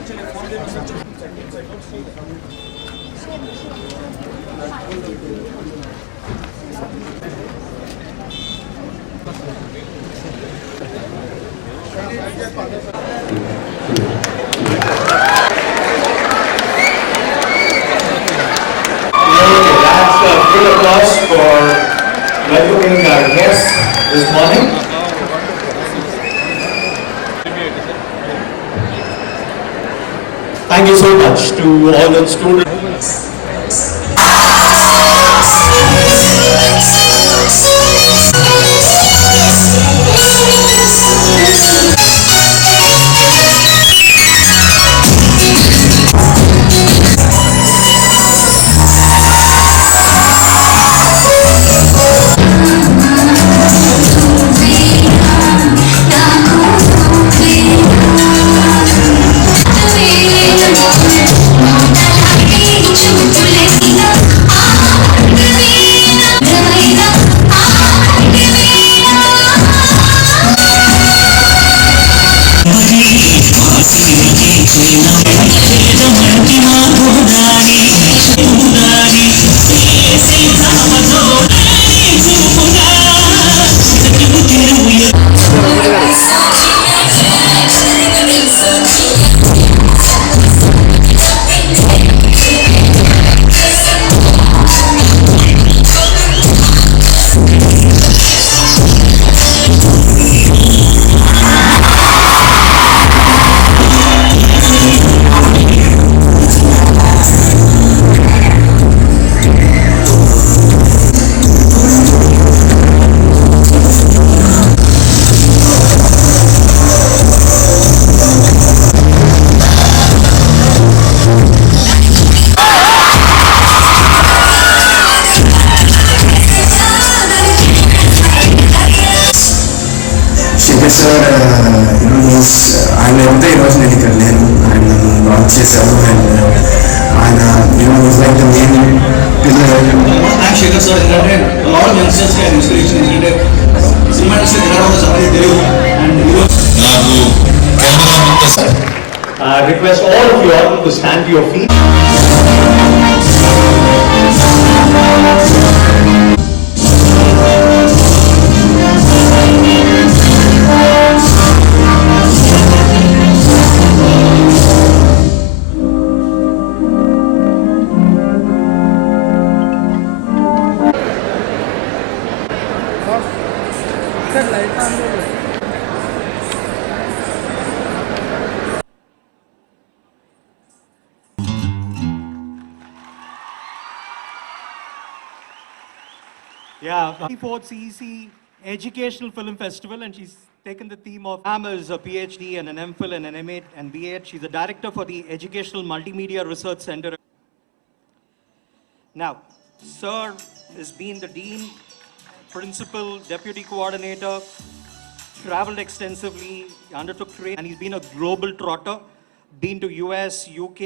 That's a full applause for welcoming our guests this morning. Thank you so much to all the students. ఆయన ఎంత ఈరోజు నేను ఇక్కడ లేను, ఆయన నన్ను లాంచ్ చేశారు. అండ్ ఆయన was like the main pillar. Shekhar sir ఎందుకంటే లాట్ యంగ్స్టర్స్ కి ఇన్స్పిరేషన్. ఎందుకంటే సినిమా ఇండస్ట్రీ తిరగడం సంగతి తెలియదు. అండ్ నాకు Request all of you all to stand to your feet. Yeah, 24th CEC Educational Film Festival, and she's taken the theme of as a PhD and an MPhil and an MA and B.Ed. She's a director for the Educational Multimedia Research Center. Now, Sir has been the dean, principal, deputy coordinator, traveled extensively, undertook training, and he's been a global trotter, been to US, UK,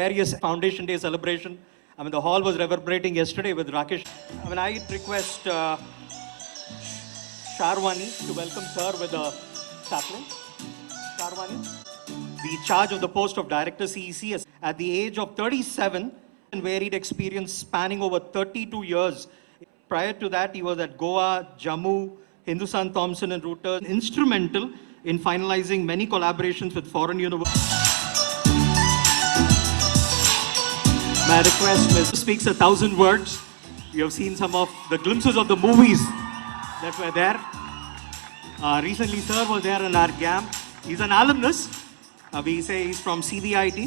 various Foundation Day celebration. I mean, the hall was reverberating yesterday with Rakesh. I mean, I'd request Sharwani to welcome Sir with a sapling. Sharwani, the charge of the post of Director CEC at the age of 37 and varied experience spanning over 32 years. Prior to that, he was at Goa, Jammu, Hindustan Thompson and Reuters, instrumental in finalizing many collaborations with foreign universities. My request, Mr. speaks 1,000 words. You have seen some of the glimpses of the movies that were there. Recently, Sir was there in our camp. He's an alumnus. We say he's from CVIT.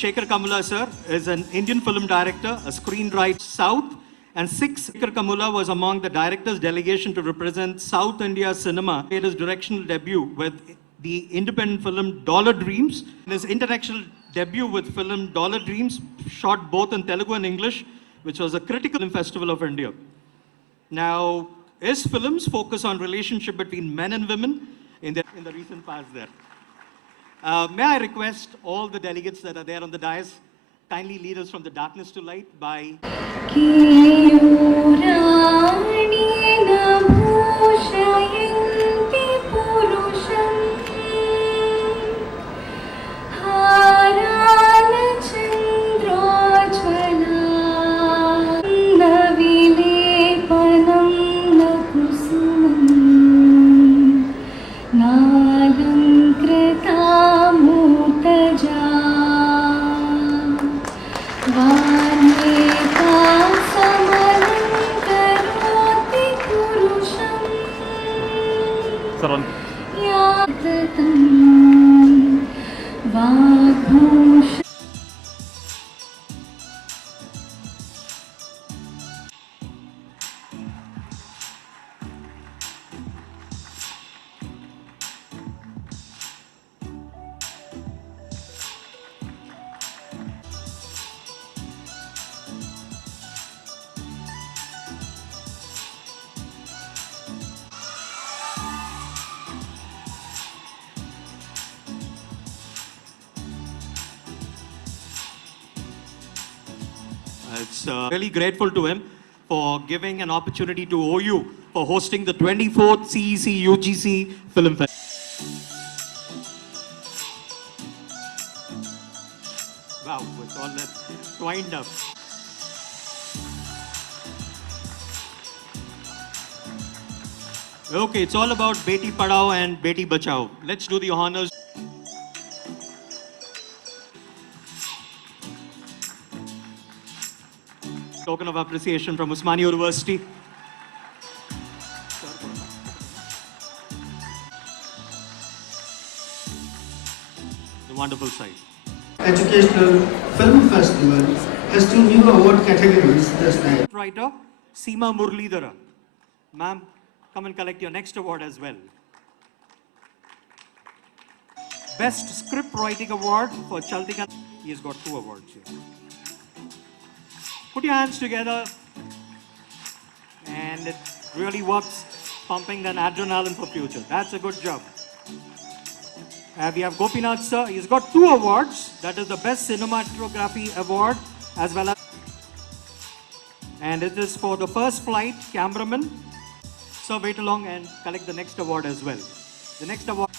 Shekhar Kamula, sir, is an Indian film director, a screenwriter, South. And Shekhar Kamula was among the directors' delegation to represent South India cinema. He made his directional debut with the independent film Dollar Dreams. And his international debut with film Dollar Dreams, shot both in Telugu and English, which was a critical film festival of India. Now, his films focus on relationship between men and women in the recent past there. May I request all the delegates that are there on the dais kindly lead us from the darkness to light by वाग्भूषणम् It's really grateful to him for giving an opportunity to OU for hosting the 24th CEC UGC Film Festival. Wow, it's all that twined up. Okay, it's all about Beti Padhao and Beti Bachao. Let's do the honors. Token of appreciation from Usmania University. The wonderful side. Educational Film Festival has two new award categories this time. Writer Seema Muralidhara. Ma'am, come and collect your next award as well. Best Script Writing Award for Chaltika. He has got 2 awards here. Put your hands together, and it really works, pumping an adrenaline for future. That's a good job. We have Gopinath sir. He's got 2 awards. That is the Best Cinematography Award as well as, and it is for the First Flight Cameraman. So wait along and collect the next award as well. The next award.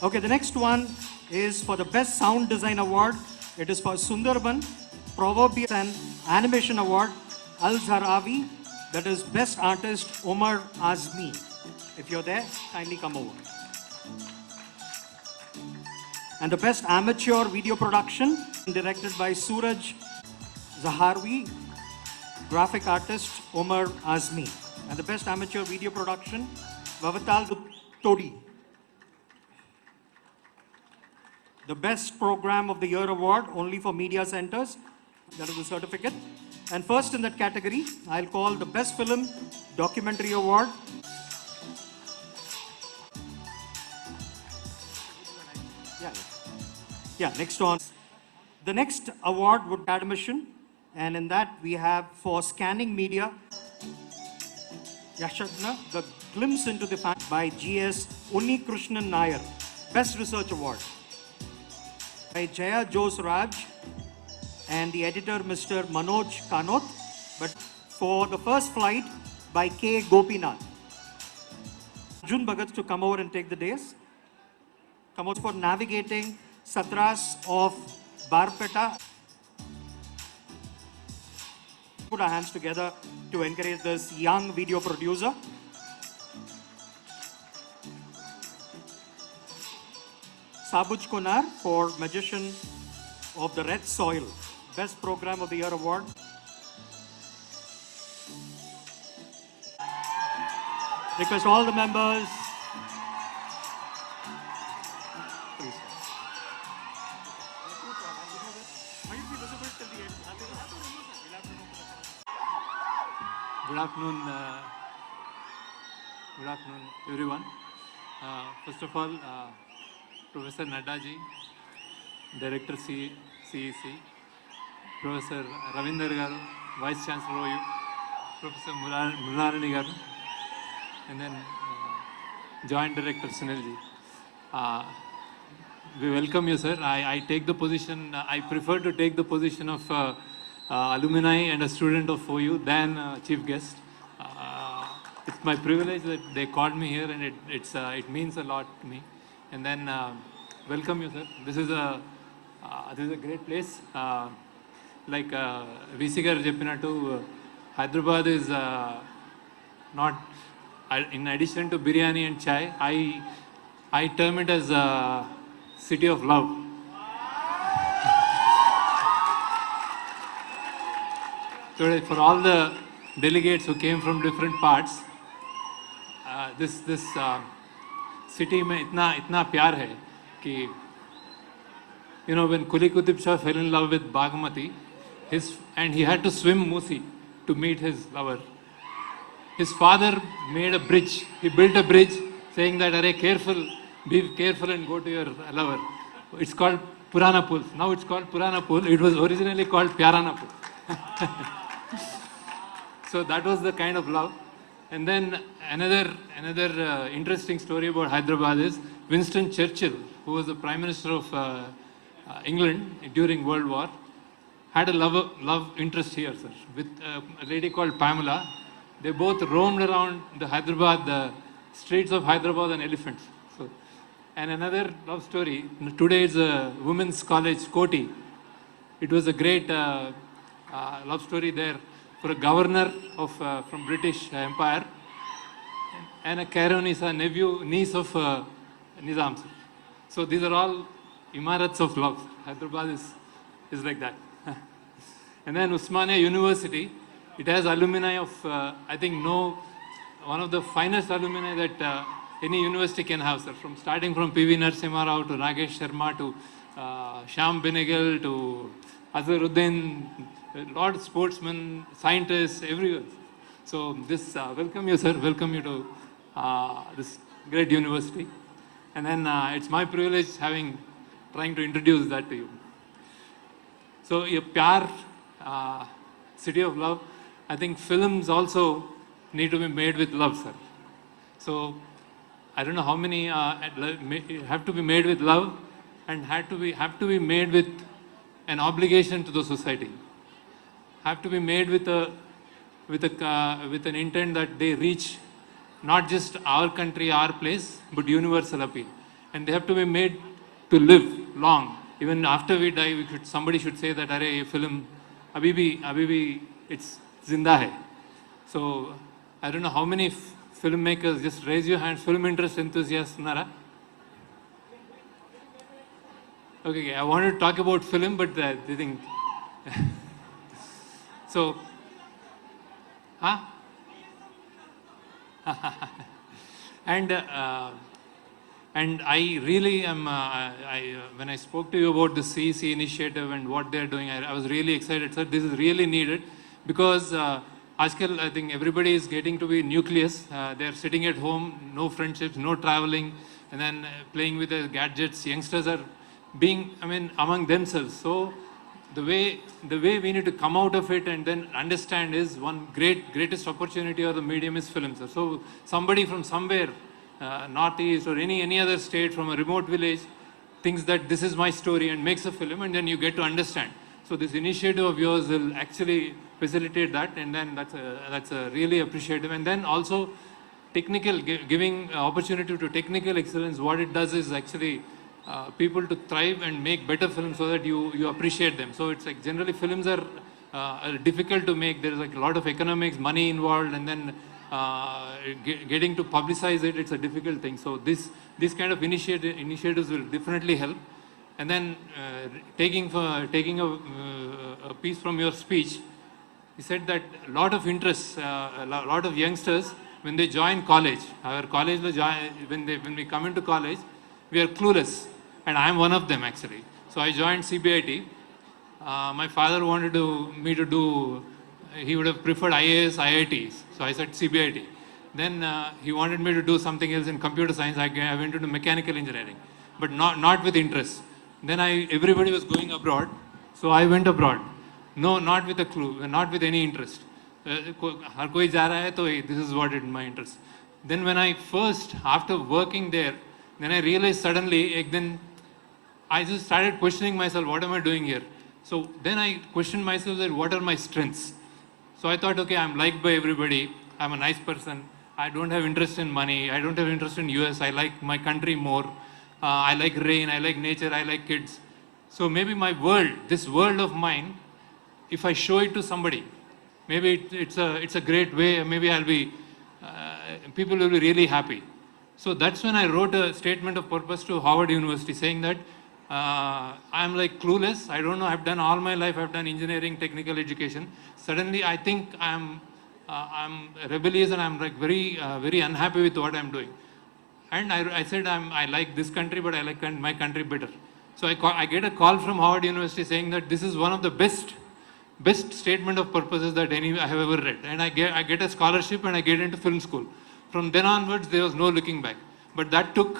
Okay, the next one is for the Best Sound Design Award. It is for Sundarban, Proverbial and Animation Award, Al Zahrawi. That is Best Artist, Omar Azmi. If you're there, kindly come over. And the Best Amateur Video Production, directed by Suraj Zaharwi, Graphic Artist, Omar Azmi. And the Best Amateur Video Production, Vavatal Todi. The Best Program of the Year Award, only for media centers. That is the certificate. And first in that category, I'll call the Best Film Documentary Award. Yeah, next on. The next award would be admission. And in that we have for Scanning Media, Yashadna, The Glimpse into the Fact by G.S. Unni Krishnan Nair. Best Research Award. By Jaya Jose Raj and the editor Mr. Manoj Kanot, but for the First Flight by K. Gopinath. Arjun Bhagat to come over and take the days. Come out for navigating Satras of Barpeta. Put our hands together to encourage this young video producer. Sabuj Kunar for Magician of the Red Soil, Best Program of the Year Award. Request all the members. Please. Good afternoon, everyone. First of all, Professor Naddaji, Director CEC, Professor Ravinder Garu, Vice Chancellor OU, Professor Mrinalini Garu, and then Joint Director Sunilji. We welcome you, sir. I take the position, I prefer to take the position of alumni and a student of OU than chief guest. It's my privilege that they called me here, and it means a lot to me. And then welcome you, sir. This is a great place. Like VC garu cheppinattu, Hyderabad is not. In addition to biryani and chai, I term it as a city of love. So for all the delegates who came from different parts, this city में इतना प्यार है कि when Kuli Kutub Shah fell in love with Bagmati, and he had to swim Musi to meet his lover. His father made a bridge. He built a bridge saying that, "Arey, be careful and go to your lover." It's called Purana Pul. Now it's called Purana Pul. It was originally called Pyarana Pul. So that was the kind of love. And then another interesting story about Hyderabad is Winston Churchill, who was the Prime Minister of England during World War, had a love interest here, sir, with a lady called Pamela. They both roamed around the streets of Hyderabad on elephants. So, and another love story. Today is a women's college, Koti. It was a great love story there for a governor of from British Empire and a Karonisa, niece of Nizam, sir. So these are all imarats of love. Hyderabad is like that. And then Usmania University, it has alumni of, I think, one of the finest alumni that any university can have, sir. Starting from P.V. Narasimha Rao to Nagesh Sharma to Shyam Benegal to Azharuddin, a lot of sportsmen, scientists, everyone. So this, welcome you, sir. Welcome you to this great university. And then it's my privilege trying to introduce that to you. So, a Pyar, City of Love, I think films also need to be made with love, sir. So, I don't know how many have to be made with love and have to be made with an obligation to the society. Have to be made with an intent that they reach not just our country, our place, but universal appeal. And they have to be made to live long. Even after we die, somebody should say that, "Arey, film, abhi bhi, it's zinda hai." So, I don't know how many filmmakers, just raise your hands, film interest enthusiasts, Nara? Okay, I wanted to talk about film, but they think. So, and I really am, when I spoke to you about the CEC initiative and what they're doing, I was really excited, sir. This is really needed because Ajkal, I think everybody is getting to be nucleus. They're sitting at home, no friendships, no traveling, and then playing with the gadgets. Youngsters are being, among themselves. So the way we need to come out of it and then understand is one greatest opportunity or the medium is film, sir. So somebody from somewhere, Northeast or any other state from a remote village thinks that this is my story and makes a film, and then you get to understand. So this initiative of yours will actually facilitate that, and then that's a really appreciative. And then also technical, giving opportunity to technical excellence. What it does is actually people to thrive and make better films so that you appreciate them. So it's like generally films are difficult to make. There's like a lot of economics, money involved, and then getting to publicize it, it's a difficult thing. So this kind of initiatives will definitely help. And then taking a piece from your speech, he said that a lot of interest, a lot of youngsters, when they join college, our college, when we come into college, we are clueless. And I am one of them actually. So I joined CBIT. My father wanted me to do, he would have preferred IAS, IITs. So I said CBIT. Then he wanted me to do something else in computer science. I went into mechanical engineering, but not with interest. Then everybody was going abroad. So I went abroad. No, not with a clue, not with any interest. Har koi ja raha hai, to this is what is my interest. Then when after working there, then I realized suddenly, then I just started questioning myself, what am I doing here? So then I questioned myself that what are my strengths? So I thought, okay, I'm liked by everybody. I'm a nice person. I don't have interest in money. I don't have interest in US. I like my country more. I like rain. I like nature. I like kids. So maybe my world, this world of mine, if I show it to somebody, maybe it's a great way. Maybe people will be really happy. So that's when I wrote a statement of purpose to Howard University saying that I'm like clueless. I don't know. I've done all my life. I've done engineering, technical education. Suddenly I think I'm I'm rebellious and I'm like very unhappy with what I'm doing. And I said I like this country, but I like my country better. So I get a call from Howard University saying that this is one of the best statement of purposes that I have ever read. And I get a scholarship and I get into film school. From then onwards, there was no looking back. But that took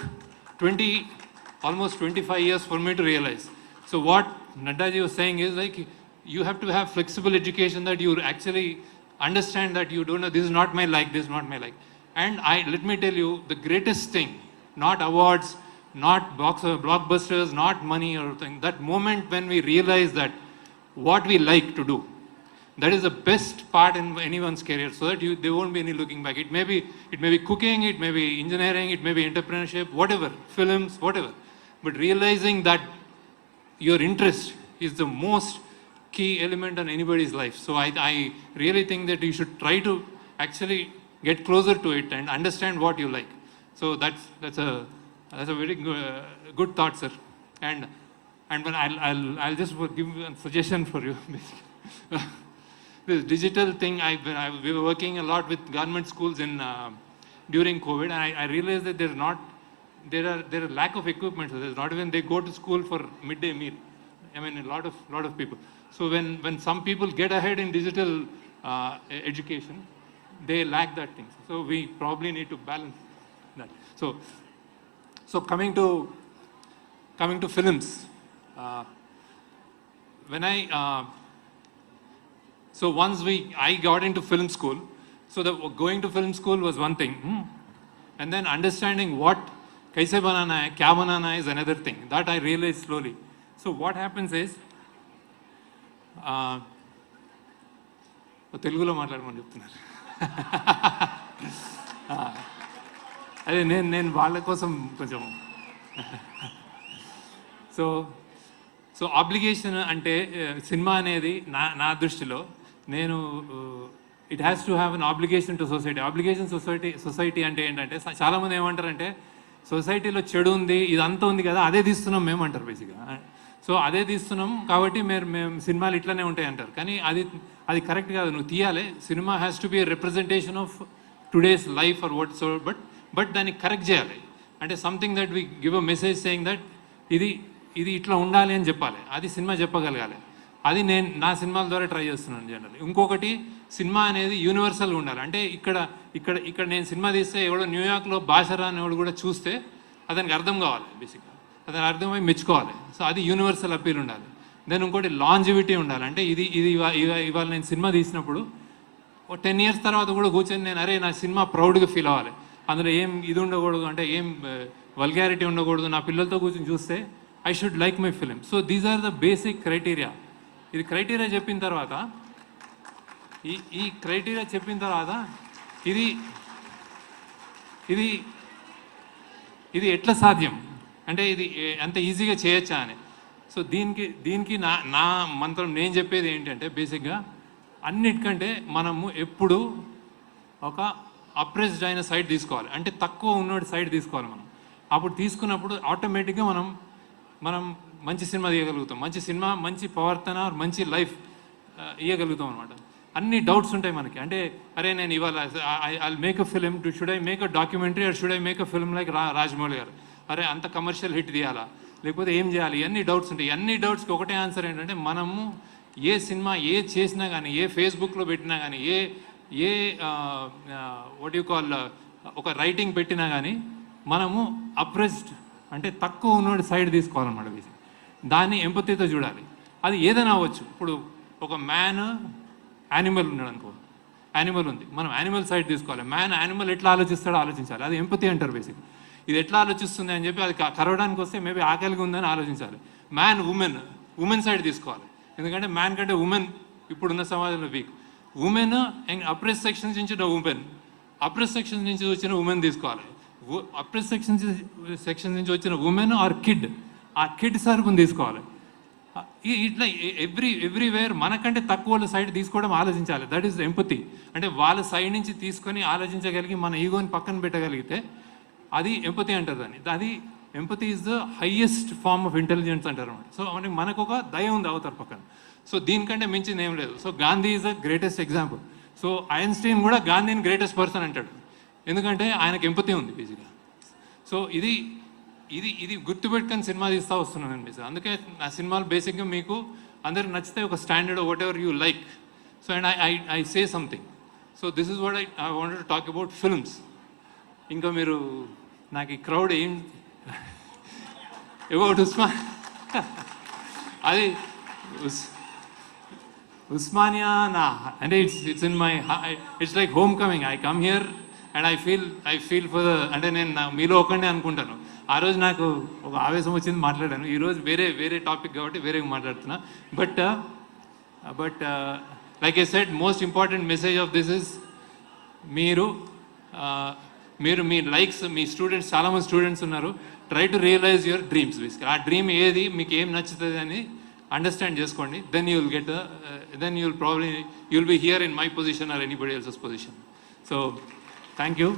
almost 25 years for me to realize. So what Naddaji was saying is like, you have to have flexible education, that you actually understand that you don't know, this is not my like, this is not my like. And let me tell you, the greatest thing, not awards, not blockbusters, not money or thing, that moment when we realize that what we like to do, that is the best part in anyone's career, so that there won't be any looking back. It may be cooking, it may be engineering, it may be entrepreneurship, whatever, films, whatever. But realizing that your interest is the most key element in anybody's life. So I really think that you should try to actually get closer to it and understand what you like. So that's a very good thought, sir. And when I'll just give a suggestion for you. This digital thing, we were working a lot with government schools during COVID, and I realized that there are lack of equipment. So there's not even, they go to school for midday meal. I mean, a lot of people. So when some people get ahead in digital education, they lack that thing. So we probably need to balance that. So coming to films, when so once I got into film school, so going to film school was one thing, and then understanding what kaise banana hai, kya banana hai is another thing. That I realized slowly. So what happens is, తెలుగులో మాట్లాడమని చెప్తున్నారు. అదే నేను వాళ్ళ కోసం కొంచెం so obligation అంటే cinema అనేది నా దృష్టిలో it has to have an obligation to society. Obligation society అంటే ఏంటంటే, చాలామంది ఏమంటారంటే సొసైటీలో చెడు ఉంది, ఇదంతా ఉంది కదా, అదే తీస్తున్నాం మేము అంటారు బేసిక్గా. సో అదే తీస్తున్నాం కాబట్టి మేము సినిమాలు ఇట్లానే ఉంటాయి అంటారు. కానీ అది కరెక్ట్ కాదు. నువ్వు తీయాలి. Cinema has to be a representation of today's life or what so, but దాన్ని కరెక్ట్ చేయాలి. అంటే something that we give a message saying that ఇది ఇట్లా ఉండాలి అని చెప్పాలి. అది సినిమా చెప్పగలగాలి. అది నేను నా సినిమాల ద్వారా ట్రై చేస్తున్నాను జనరల్. ఇంకొకటి, సినిమా అనేది యూనివర్సల్గా ఉండాలి. అంటే ఇక్కడ నేను సినిమా తీస్తే ఎవడో న్యూయార్క్లో భాష రాని వాడు కూడా చూస్తే అతనికి అర్థం కావాలి, బేసిక్గా అతనికి అర్థమై మెచ్చుకోవాలి. సో అది యూనివర్సల్ అప్పీల్ ఉండాలి. దెన్ ఇంకోటి లాంజివిటీ ఉండాలి. అంటే ఇది ఇవాళ నేను సినిమా తీసినప్పుడు 10 years తర్వాత కూడా కూర్చొని నేను నా సినిమా ప్రౌడ్గా ఫీల్ అవ్వాలి. అందులో ఏం ఇది ఉండకూడదు, అంటే ఏం వల్గారిటీ ఉండకూడదు. నా పిల్లలతో కూర్చొని చూస్తే I should like my film. So these are the basic criteria. ఇది క్రైటీరియా చెప్పిన తర్వాత ఈ క్రైటీరియా చెప్పిన తర్వాత ఇది ఎట్లా సాధ్యం, అంటే ఇది అంత ఈజీగా చేయొచ్చా అని. సో దీనికి నా మంత్రం నేను చెప్పేది ఏంటంటే, బేసిక్గా అన్నిటికంటే మనము ఎప్పుడు ఒక అప్రెస్డ్ అయిన సైడ్ తీసుకోవాలి. అంటే తక్కువ ఉన్నోడి సైడ్ తీసుకోవాలి మనం. అప్పుడు తీసుకున్నప్పుడు ఆటోమేటిక్గా మనం మంచి సినిమా తీయగలుగుతాం. మంచి సినిమా, మంచి ప్రవర్తన, మంచి లైఫ్ ఇవ్వగలుగుతాం అనమాట. అన్ని డౌట్స్ ఉంటాయి మనకి. అంటే నేను ఇవాళ I make a film, should I make a documentary or should I make a film like Rajamouli garu, అంత కమర్షియల్ హిట్ తీయాలా, లేకపోతే ఏం చేయాలి, ఇవన్నీ డౌట్స్ ఉంటాయి. అన్ని డౌట్స్కి ఒకటే ఆన్సర్ ఏంటంటే, మనము ఏ సినిమా చేసినా కానీ, ఏ ఫేస్బుక్లో పెట్టినా కానీ, ఏ వాట్ యు కాల్ ఒక రైటింగ్ పెట్టినా కానీ, మనము అప్రెస్డ్ అంటే తక్కువ ఉన్నోడి సైడ్ తీసుకోవాలన్నమాట. దాన్ని ఎంపతితో చూడాలి. అది ఏదైనా అవ్వచ్చు. ఇప్పుడు ఒక మ్యాన్ యానిమల్ ఉన్నాడు అనుకో, యానిమల్ ఉంది, మనం యానిమల్ సైడ్ తీసుకోవాలి. మ్యాన్ యానిమల్ ఎట్లా ఆలోచిస్తాడో ఆలోచించాలి. అది ఎంపతి అంటారు బేసిక్. ఇది ఎట్లా ఆలోచిస్తుంది అని చెప్పి అది కరవడానికి వస్తే మేబీ ఆకలిగా ఉందని ఆలోచించాలి. మ్యాన్ ఉమెన్ సైడ్ తీసుకోవాలి. ఎందుకంటే మ్యాన్ కంటే ఉమెన్ ఇప్పుడున్న సమాజంలో వీక్. ఉమెన్ అప్రెస్ సెక్షన్స్ నుంచి ఉమెన్, అప్రెస్ సెక్షన్స్ నుంచి వచ్చిన ఉమెన్ తీసుకోవాలి. అప్రెస్ సెక్షన్ నుంచి వచ్చిన ఉమెన్ ఆర్ కిడ్, ఆ కిడ్ సరుకుని తీసుకోవాలి. ఇట్లా ఎవ్రీవేర్ మనకంటే తక్కువ వాళ్ళ సైడ్ తీసుకోవడం ఆలోచించాలి. That is empathy. అంటే వాళ్ళ సైడ్ నుంచి తీసుకొని ఆలోచించగలిగి మన ఈగోని పక్కన పెట్టగలిగితే అది ఎంపతి అంటారు దాన్ని. అది empathy is the highest form of intelligence అంటారు అనమాట. సో అంటే మనకు ఒక దయ ఉంది అవతల పక్కన. సో దీనికంటే మించింది ఏం లేదు. So Gandhi is the greatest example. So Einstein కూడా గాంధీని గ్రేటెస్ట్ పర్సన్ అంటాడు, ఎందుకంటే ఆయనకు ఎంపతి ఉంది బేసిక్గా. సో ఇది ఇది ఇది గుర్తుపెట్టుకొని సినిమా తీస్తూ వస్తున్నాను బేసిక్. అందుకే నా సినిమాలు బేసిక్గా మీకు అందరికి నచ్చితే ఒక standard what ever you like. So and I say something. So this is what I wanted to talk about films. ఇంకా మీరు నాకు ఈ క్రౌడ్ ఏం అబౌట్ అది ఉస్మానియా నా అంటే it's in my it's like home coming. I come here and I feel for అంటే నేను మీలో ఒకనే అనుకుంటాను. ఆ రోజు నాకు ఒక ఆవేశం వచ్చింది, మాట్లాడాను. ఈరోజు వేరే టాపిక్ కాబట్టి వేరే మాట్లాడుతున్నా. But like I said, most important message of this is మీరు మీ లైక్స్, మీ స్టూడెంట్స్, చాలామంది స్టూడెంట్స్ ఉన్నారు. Try to realise your dreams బేసిక్గా. ఆ డ్రీమ్ ఏది, మీకు ఏం నచ్చుతుంది అని అండర్స్టాండ్ చేసుకోండి. Then you will get then you will be here in my position or anybody else's position. So thank you.